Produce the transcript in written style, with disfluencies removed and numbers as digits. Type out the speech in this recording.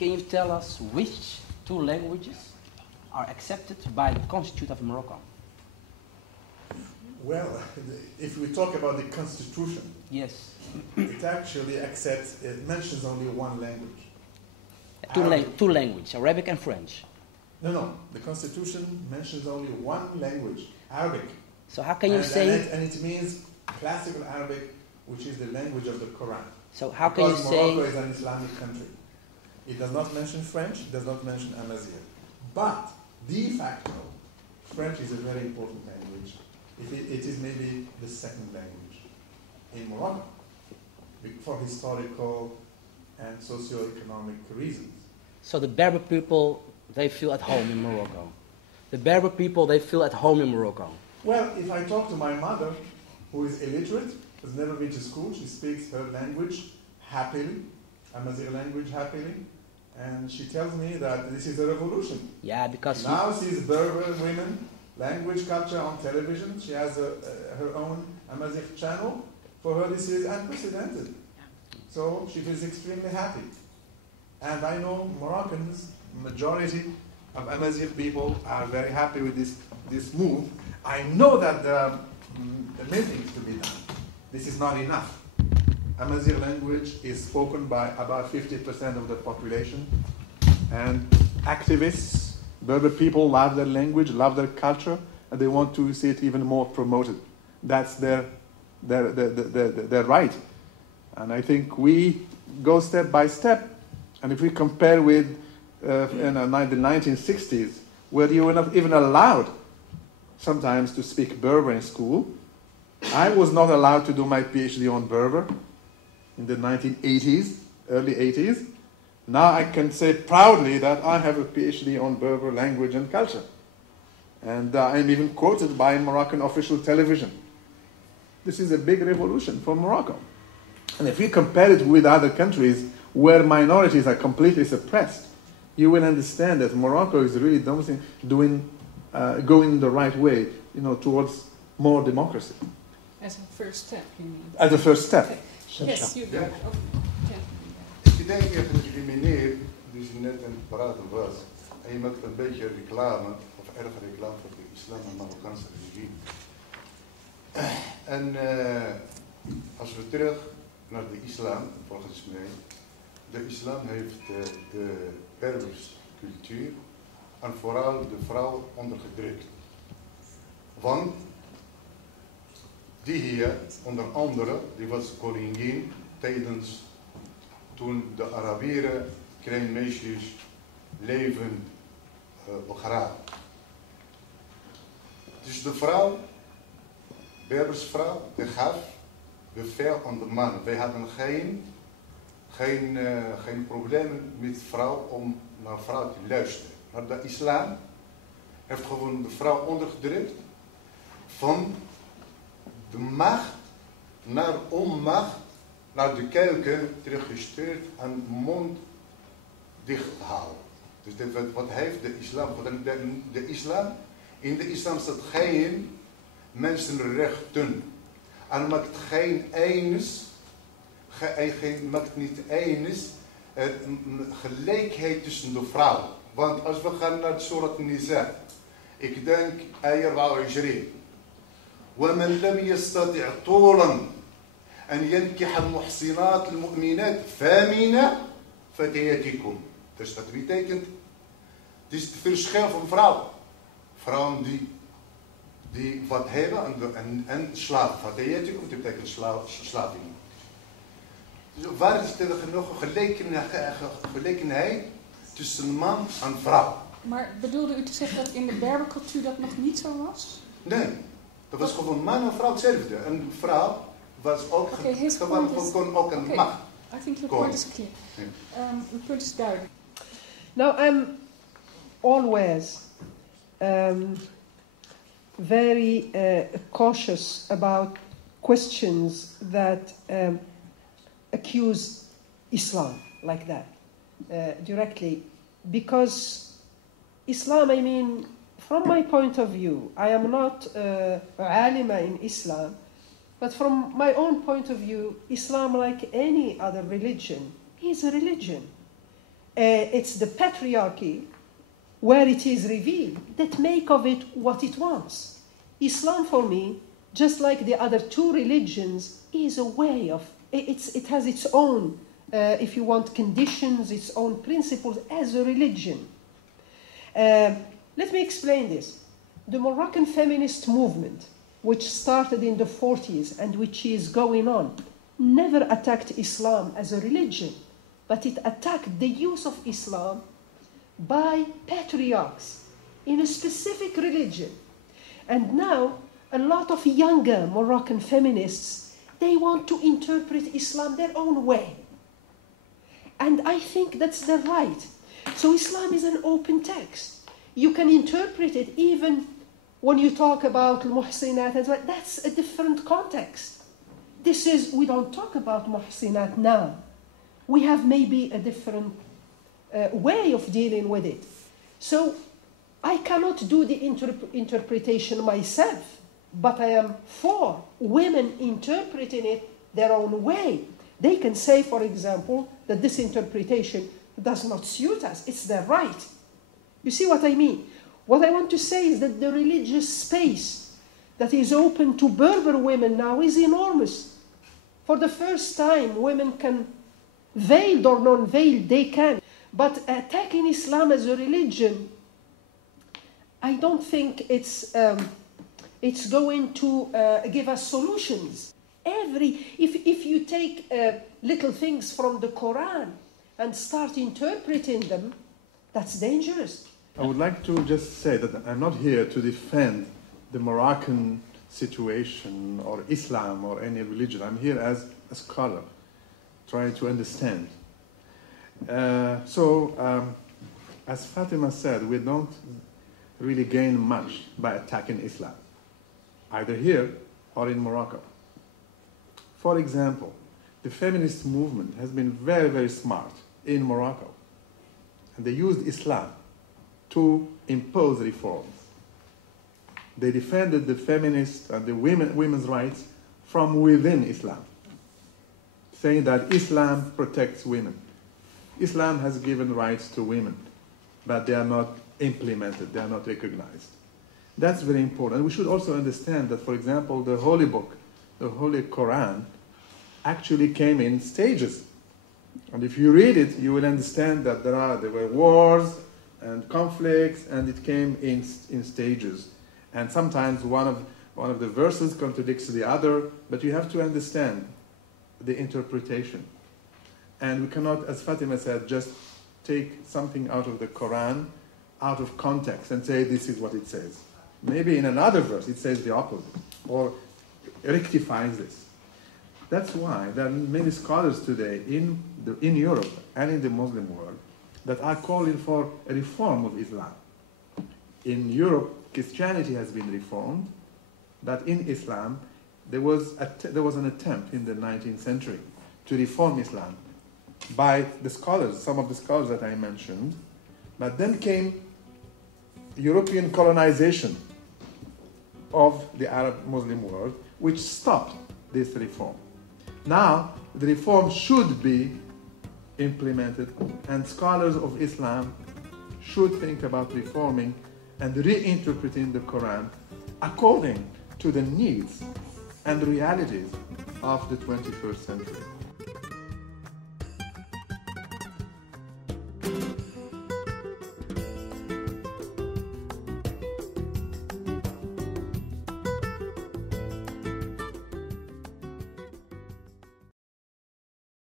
Can you tell us which two languages are accepted by the Constitution of Morocco? Well, if we talk about the Constitution, Yes. it actually accepts, it mentions only one language. Two languages, Arabic and French. No, the Constitution mentions only one language, Arabic. So how can you say... And it means classical Arabic, which is the language of the Quran. So how can you because say... Morocco is an Islamic country. It does not mention French, it does not mention Amazigh. But, de facto, French is a very important language. It is maybe the second language in Morocco, for historical and socio-economic reasons. So the Berber people, they feel at home in Morocco. The Berber people, they feel at home in Morocco. Well, if I talk to my mother, who is illiterate, has never been to school, she speaks her language happily, Amazigh language happily, and she tells me that this is a revolution. Yeah, because... She now sees Berber women, language, culture on television. She has her own Amazigh channel. For her, this is unprecedented. So she feels extremely happy. And I know Moroccans, majority of Amazigh people are very happy with this move. I know that there are many things to be done. This is not enough. Amazigh language is spoken by about 50% of the population. And activists, Berber people love their language, love their culture, and they want to see it even more promoted. That's their right. And I think we go step by step. And if we compare with in the 1960s, where you were not even allowed sometimes to speak Berber in school, I was not allowed to do my PhD on Berber in the 1980s, early 80s. Now I can say proudly that I have a PhD on Berber language and culture. And I'm even quoted by Moroccan official television. This is a big revolution for Morocco. And if we compare it with other countries where minorities are completely suppressed, you will understand that Morocco is really going the right way, towards more democracy. As a first step, you mean? As a first step. Okay. Yes, you do. Ja. Okay. Ik denk even die meneer die ze net aan het praten was, en je maakt een beetje reclame, of erg reclame voor de islam en Marokkaanse regime. En als we terug naar de islam, volgens mij, de islam heeft de Berbers cultuur en vooral de vrouw ondergedrukt. Want die hier, onder andere, die was koningin tijdens toen de Arabieren kleine meisjes leven begraven. Dus de vrouw, Berbersvrouw, die gaf bevel aan de man. Wij hadden geen problemen met vrouw om naar vrouw te luisteren. Maar de islam heeft gewoon de vrouw ondergedrukt van de macht naar onmacht, naar de keuken teruggestuurd en mond dichtgehouden. Dus wat heeft de islam? De islam, in de islam staat geen mensenrechten. En maakt maakt niet eens gelijkheid tussen de vrouwen. Want als we gaan naar de Surat Nisa, ik denk ayah 24. ومن لم يستطع طولا أن ينكح المحصنات المؤمنات فامن فتياتكم. Dus dat betekent, het is het verschil van vrouwen. Vrouwen die wat hebben en slaven. Fatayatikum, dat betekent slaving. Dus waar is er nog gelijkenheid tussen man en vrouw? Maar bedoelde u te zeggen dat in de Berbercultuur dat nog niet zo was? Nee. Dat was gewoon man en vrouw hetzelfde. Een vrouw was ook kon ook een macht. I think your point is clear. Your point is duidelijk. Now I'm always very cautious about questions that accuse Islam like that directly, because Islam, I mean, from my point of view, I am not alima in Islam, but from my own point of view, Islam, like any other religion, is a religion. It's the patriarchy where it is revealed that make of it what it wants. Islam, for me, just like the other two religions, is a way of, it has its own, if you want, conditions, its own principles as a religion. Let me explain this. The Moroccan feminist movement, which started in the 40s and which is going on, never attacked Islam as a religion, but it attacked the use of Islam by patriarchs in a specific religion. And now, a lot of younger Moroccan feminists, they want to interpret Islam their own way. And I think that's their right. So Islam is an open text. You can interpret it even when you talk about muhsinat and so on. That's a different context. This is, we don't talk about muhsinat now. We have maybe a different way of dealing with it. So I cannot do the interpretation myself, but I am for women interpreting it their own way. They can say, for example, that this interpretation does not suit us. It's their right. You see what I mean? What I want to say is that the religious space that is open to Berber women now is enormous. For the first time, women can, veiled or non-veiled, they can. But attacking Islam as a religion, I don't think it's going to give us solutions. If you take little things from the Quran and start interpreting them, that's dangerous. I would like to just say that I'm not here to defend the Moroccan situation or Islam or any religion. I'm here as a scholar, trying to understand. As Fatima said, we don't really gain much by attacking Islam, either here or in Morocco. For example, the feminist movement has been very, very smart in Morocco. And they used Islam to impose reforms. They defended the feminist and the women's rights from within Islam, saying that Islam protects women. Islam has given rights to women, but they are not implemented, they are not recognized. That's very important. We should also understand that, for example, the Holy Book, the Holy Quran, actually came in stages. And if you read it, you will understand that there were wars and conflicts, and it came in stages. And sometimes one of the verses contradicts the other, but you have to understand the interpretation. And we cannot, as Fatima said, just take something out of the Quran, out of context, and say this is what it says. Maybe in another verse it says the opposite, or rectifies this. That's why there are many scholars today in Europe and in the Muslim world that are calling for a reform of Islam. In Europe, Christianity has been reformed, but in Islam, there was an attempt in the 19th century to reform Islam by the scholars, some of the scholars that I mentioned. But then came European colonization of the Arab Muslim world, which stopped this reform. Now, the reform should be implemented, and scholars of Islam should think about reforming and reinterpreting the Quran according to the needs and realities of the 21st century.